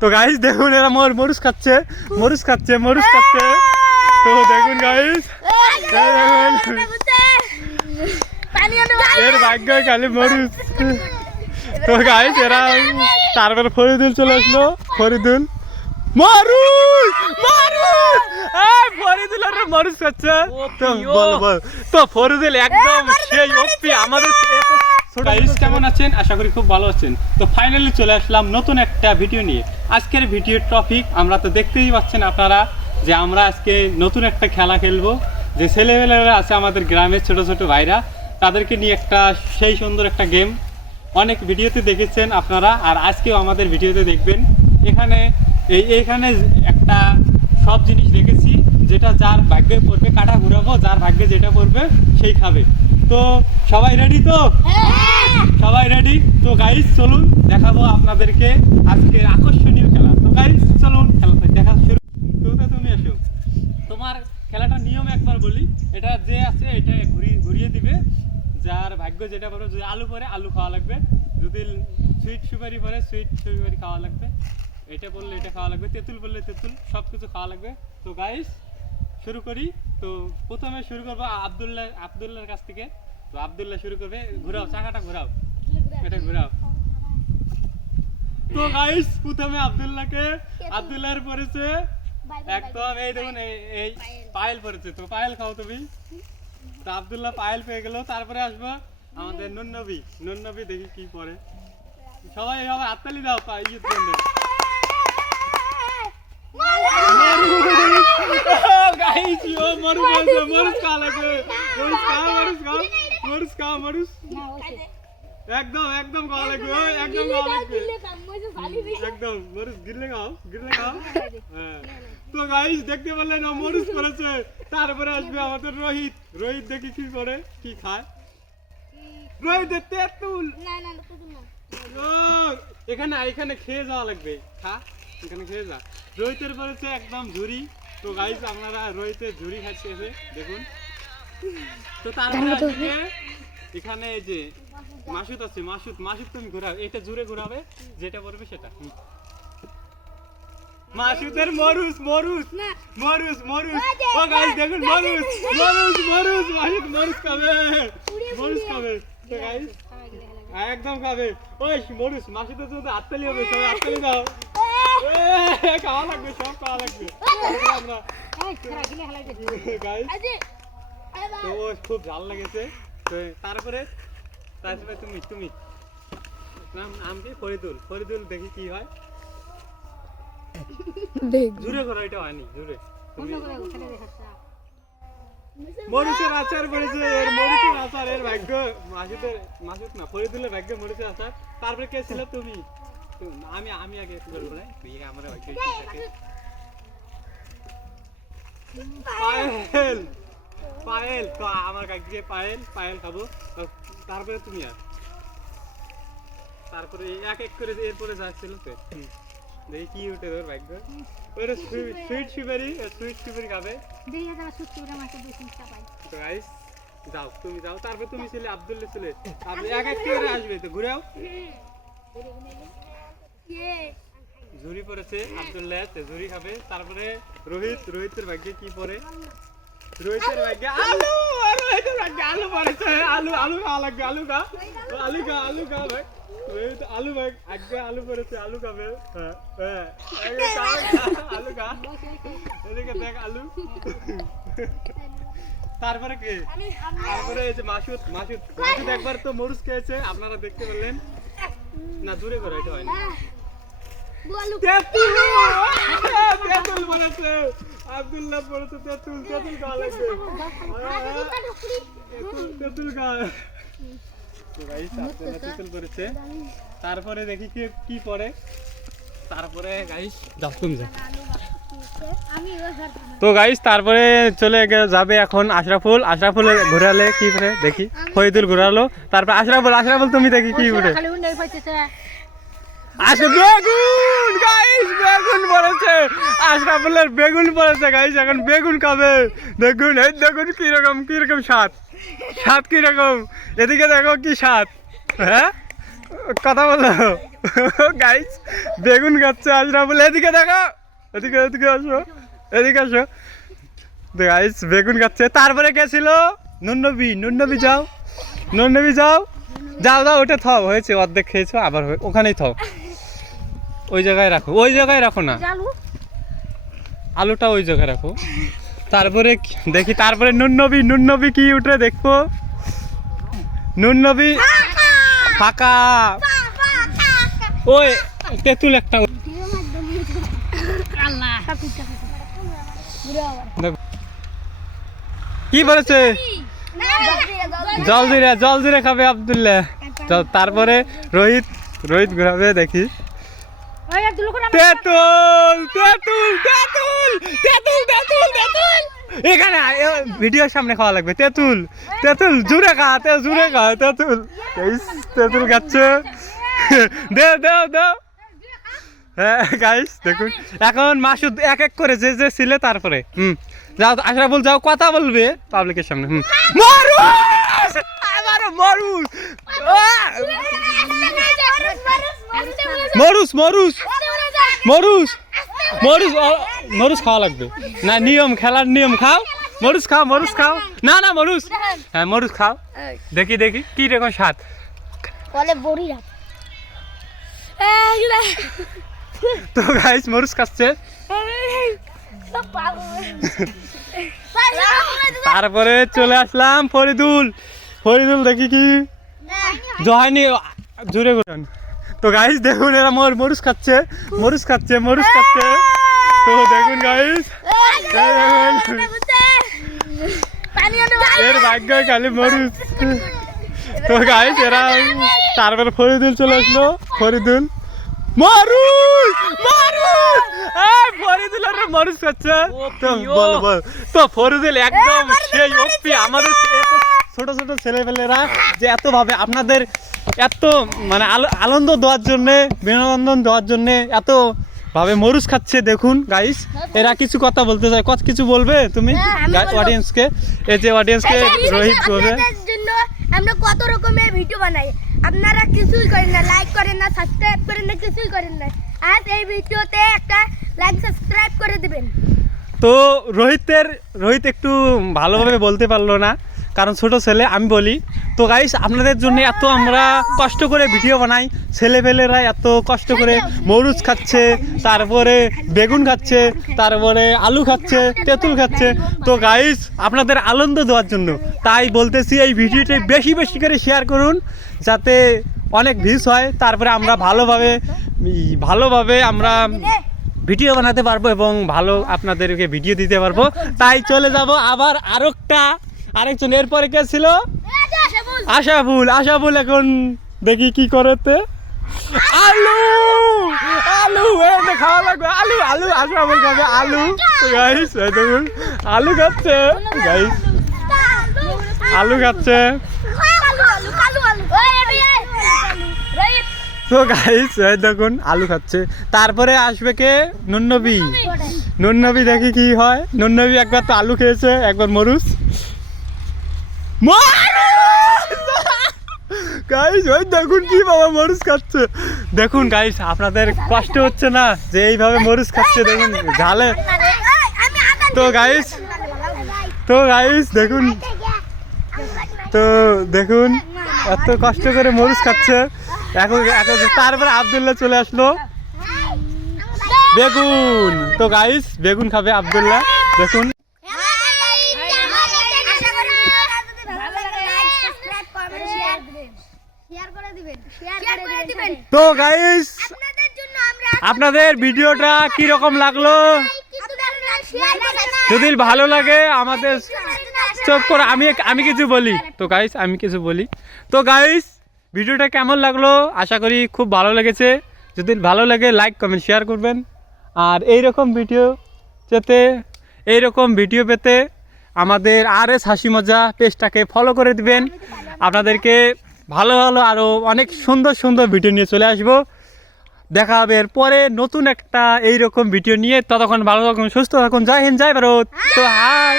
তো গাইস দেখুন এরা মোর মরুচ খাচ্ছে মরুচ খাচ্ছে মরুচ খাচ্ছে। তো দেখুন গাইস এর ভাগ্য খালি মরুচ তো গাইস এরা তারপর ফরিদুল চলে আসলো। ফরিদুল মরুচ মরুচ এই ফরিদুল আর মরুচ খাচ্ছে। তো বল বল। তো ফরিদুল একদম সেই ওপি আমাদের গাইস কেমন আছেন? আশা করি খুব ভালো আছেন। তো ফাইনালি চলে আসলাম নতুন একটা ভিডিও নিয়ে। আজকের ভিডিওর টপিক আমরা তো দেখতেই পাচ্ছেন আপনারা যে আমরা আজকে নতুন একটা খেলা খেলব। যে ছেলেমেয়েরা আছে আমাদের গ্রামের ছোট ছোট ভাইরা তাদেরকে নিয়ে একটা সেই সুন্দর একটা গেম অনেক ভিডিওতে দেখেছেন আপনারা আর আজকেও আমাদের ভিডিওতে দেখবেন। এখানে এই এইখানে একটা সব জিনিস রেখেছি যেটা যার ভাগ্যে পড়বে কাটা ঘুরাবো যার ভাগ্যে যেটা পড়বে সেই খাবে। তো? সবাই রেডি তো? সবাই রেডি তো গাইস চলুন, দেখাবো আপনাদেরকে আজকে আকর্ষণীয় খেলা। তো গাইস চলুন, খেলাটা দেখা শুরু। তো তো তুমি এসো। তোমার খেলাটার নিয়ম একবার বলি। এটা যে আছে, এটা ঘুরিয়ে ঘুরিয়ে দিবে। যার ভাগ্য যেটা পড়বে যদি আলু পরে, আলু খাওয়া লাগবে। যদি সুইট সুপারি পরে সুইট সুপারি খাওয়া লাগবে। এটা বললে এটা খাওয়া লাগবে, তেঁতুল বললে তেঁতুল সব কিছু খাওয়া লাগবে। তো গাইস শুরু করি। তো প্রথমে শুরু করব আবদুল্লাহ আবদুল্লাহর কাছ থেকে। তো আবদুল্লাহ শুরু করবে। ঘুরাও চাকাটা ঘুরাও। এটা ঘুরাও। তো গাইস প্রথমে আবদুল্লাহকে আবদুল্লাহর পড়েছে একদম এই দেখুন এই- পায়েল পড়েছে তো পায়েল খাও তুমি। তো আবদুল্লাহ পায়েল পেয়ে গেল। তারপরে আসব আমাদের নুন নবী নুন নবী দেখি কি পড়ে সবাই সবাই হাততালি দাও জন্য গাইস ইও মরুস আছে মরুস কা লাগে মরুস কা মরুস কা মরুস কা মরুস একদম একদম একদম একদম খাও গিরলে খাও হ্যাঁ তো গাইস দেখতে পারলেন ও মরুচ করেছে। তারপরে আসবে আমাদের রোহিত। রোহিত দেখি কি করে কি খায়। রোহিত তেঁতুল। ও, এখানে এখানে খেয়ে যাওয়া লাগবে। খা। এখানে খেয়ে যা। রোহিতের পরেছে একদম ঝুরি তো গাইস আপনারা রোহিতের ঝুরি খাচ্ছে এসে দেখুন। তো তারপরে এখানে এই যে মাসুদ আছে মাসুদ মাসুদ তুমি ঘোরাও। এটা জুড়ে ঘোরাবে যেটা পড়বে সেটা। মাসুদের মরুস মরুস মরুস মরুস। ও গাইস দেখুন মরুস মরুস মরুস মাসুদ মরুস খাবে। মরুস খাবে। তো গাইস একদম খাবে। ওই মরুস মাসুদের তো হাততালি হবে সবাই হাততালি দাও। খাওয়া লাগবে সব খাওয়া লাগবে। আমরা তো খুব ঝাল লেগেছে। তো তারপরে তারপরে তুমি তুমি। নাম নাম কি? ফরিদুল। ফরিদুল দেখি কি হয়। জুড়ে করো এটা হয়নি জুড়ে। মরিচের আচার পড়েছে এর মরিচের আচার এর ভাগ্য। মাসুদের মাসুদ না ফরিদুলের ভাগ্য মরিচের আচার। তারপরে কে ছিল? তুমি। আমি আমি আগে একটু বলব না? তুই আমার পায়েল পায়েল তো আমার কাছে পায়েল পায়েল খাব। তারপরে তুমি আর। তারপরে এক এক করে এরপরে যাচ্ছিল তো। দেখি কি উঠে তোর ভাগ্য। ওটা সুইট সুপারি। সুইট সুপারি খাবে। তো গাইস যাও তুমি যাও। তারপর তুমি ছিলে আব্দুল্লাহ ছিলে। আপনি এক এক করে আসবে তো ঘুরেও। ঝুরি পড়েছে, আব্দুল্লাহ ঝুরি খাবে। তারপরে রোহিত, রোহিতের ভাগ্যে কি পড়ে? রোহিতের ভাগ্যে আলু রোহিতের ভাগ্যে আলু পড়েছে। আলু আলু খাওয়া আলু খা। আলু খা আলু খা ভাই। রোহিত, আলু ভাই আগে আলু পড়েছে, আলু খাবে। হ্যাঁ হ্যাঁ। আলু খা এদিকে দেখ, আলু। তারপরে কে? তারপরে এই যে মাসুদ মাসুদ। মাসুদ একবার তো মরুচ খেয়েছে, আপনারা দেখতে পেলেন। না, দূরে করে এটা হয় না তেঁতুল তেঁতুল বলেছে আব্দুল্লাহ তেঁতুল তেঁতুল তেঁতুল তেঁতুল করেছে। তারপরে দেখি কে কি পড়ে তারপরে গাইস যাও তুমি যাও তো গাইস তারপরে চলে গে- যাবে এখন আশরাফুল। আশরাফুল ঘোরালে কি করে? দেখি। ফরিদুল ঘোরালো। তারপর আশরাফুল আশরাফুল তুমি দেখি কি উঠে। আসে বেগুন গাইস বেগুন পড়েছে। আশরাফুলের বেগুন পড়েছে গাইস এখন বেগুন খাবে। দেখুন, এই দেখুন কীরকম কীরকম স্বাদ। স্বাদ কীরকম? এদিকে দেখো কি স্বাদ। হ্যাঁ? কথা বলো। গাইস বেগুন খাচ্ছে আশরাফুল এদিকে দেখো, এদিকে এদিকে আসো এদিকে আসো। গাইস বেগুন খাচ্ছে। তারপরে কে ছিল? নুনবি নুনবি যাও। নুনবি যাও। যাও যাও ওটা থাও হয়েছে অর্ধেক খেয়েছো আবার ওখানেই থাও ওই জায়গায় রাখো ওই জায়গায় রাখো না। আলুটা ওই জায়গায় রাখো। তারপরে দেখি তারপরে নুনবি নুনবি কি উঠে দেখব? নুনবি ফাঁকা। ওই তেঁতুল একটা কি বলেছে? জল জিরে জল জিরে খাবে আবদুল্লাহ। তারপরে রোহিত রোহিত ঘুরাবে দেখি। তেঁতুল তেঁতুল তেঁতুল তেঁতুল তেঁতুল তেঁতুল। এখানে ভিডিওর সামনে খাওয়া লাগবে। তেঁতুল তেঁতুল জুড়ে খা তে জুড়ে খা তেঁতুল। তেঁতুল খাচ্ছে। দেও দেও দেও হ্যাঁ গাইস দেখুন। এখন মাসুদ এক এক করে যে যে ছিলে তারপরে। হুম। যাও আশরাফুল যাও কথা বলবে পাবলিকের সামনে হুম। মরুস! আবার মরুস! মরুস মরুস! মরুস! মরুস মরুস খাওয়া লাগবে। না নিয়ম খেলার নিয়ম খাও। মরুস খাও মরুস খাও। না না মরুস। হ্যাঁ মরুস খাও। দেখি দেখি কি রকম স্বাদ। বলে বড়ি তো গাইস মরুস খাচ্ছে। তারপরে চলে আসলাম ফরিদুল। ফরিদুল, দেখি কি? জহানি জুড়ে করুন তো গাইস দেখুন এরা মোর মরুস খাচ্ছে মরুস খাচ্ছে মরুস খাচ্ছে। তো দেখুন গাইস এর ভাগ্য খালি মরুস তো গাইস এরা তারপরে ফরিদুল চলে আসলো। ফরিদুল মরুস মরুস এই ফরিদুল আর মরুস খাচ্ছে বল বল। তো ফরিদুল একদম সেই ওপি আমাদের ছোট ছোট ছেলেপেলেরা যে এত আপনাদের এত মানে আনন্দ দেওয়ার জন্য বিনোদন দেওয়ার জন্য এত ভাবে মরুস খাচ্ছে। দেখুন গাইস এরা কিছু কথা বলতে চায়। কত কিছু বলবে তুমি? হ্যাঁ, অডিয়েন্সকে এই যে অডিয়েন্সকে রোহিত বলবে। আমরা কত রকমের ভিডিও বানাই। আপনারা কিছুই করেন না লাইক করেন না সাবস্ক্রাইব করেন না কিছুই করেন না। এই ভিডিওতে একটা লাইক সাবস্ক্রাইব করে দিবেন। তো রোহিতের, রোহিত একটু ভালোভাবে বলতে পারল না, কারণ ছোট ছেলে, আমি বলি। তো গাইস আপনাদের জন্য এত আমরা কষ্ট করে ভিডিও বানাই, ছেলেপেলেরা এত কষ্ট করে মরুচ খাচ্ছে, তারপরে বেগুন খাচ্ছে, তারপরে আলু খাচ্ছে, তেঁতুল খাচ্ছে। তো গাইস আপনাদের আনন্দ দেওয়ার জন্য তাই বলতেছি এই ভিডিওটি বেশি বেশি করে শেয়ার করুন, যাতে অনেক ভিউজ হয়, তারপরে আমরা ভালোভাবে ভালোভাবে আমরা ভিডিও বানাতে পারব এবং ভালো আপনাদেরকে ভিডিও দিতে পারব তাই চলে যাব আবার আরেকটা আরেকজন এরপরে কে ছিল আশাফুল আশাফুল এখন দেখি কি করতে আলু আলু যে খাওয়া লাগবে আলু আলু আশাফুল খাবে আলু গাইস দেখুন আলু খাচ্ছে গাইস আলু খাচ্ছে তো গাইস দেখুন, আলু খাচ্ছে। তারপরে আসবে কে? নুন্নবী। নুন্নবী দেখি কি হয়। নুন্নবী একবার তো আলু খেয়েছে, একবার মরুস। গাইস ওই দেখুন কি বাবা মরুস খাচ্ছে। দেখুন গাইস আপনাদের কষ্ট হচ্ছে না যে এইভাবে মরুস খাচ্ছে, দেখুন, ঝালে। তো গাইস তো গাইস দেখুন। তো দেখুন, এত কষ্ট করে মরুস খাচ্ছে। এখন এখন তারপরে আবদুল্লাহ চলে আসলো। বেগুন। তো গাইস বেগুন খাবে আবদুল্লাহ। দেখুন। তো গাইস আপনাদের আপনাদের ভিডিওটা কি রকম লাগল? যদি ভালো লাগে আমাদের চোখ করে আমি আমি কিছু বলি। তো গাইস আমি কিছু বলি। তো গাইস ভিডিওটা কেমন লাগল? আশা করি খুব ভালো লেগেছে। যদি ভালো লাগে লাইক কমেন্ট শেয়ার করবেন। আর এই রকম ভিডিও যাতে এই রকম ভিডিও পেতে আমাদের আর এস হাসি মজা পেজটাকে ফলো করে দিবেন। আপনাদেরকে ভালো ভালো আরও অনেক সুন্দর সুন্দর ভিডিও নিয়ে চলে আসব। দেখা হবে এরপরে নতুন একটা এইরকম ভিডিও নিয়ে। ততক্ষণ ভালো থাকুন, সুস্থ থাকুন। জয় হিন্দ, জয় ভারত। তো হাই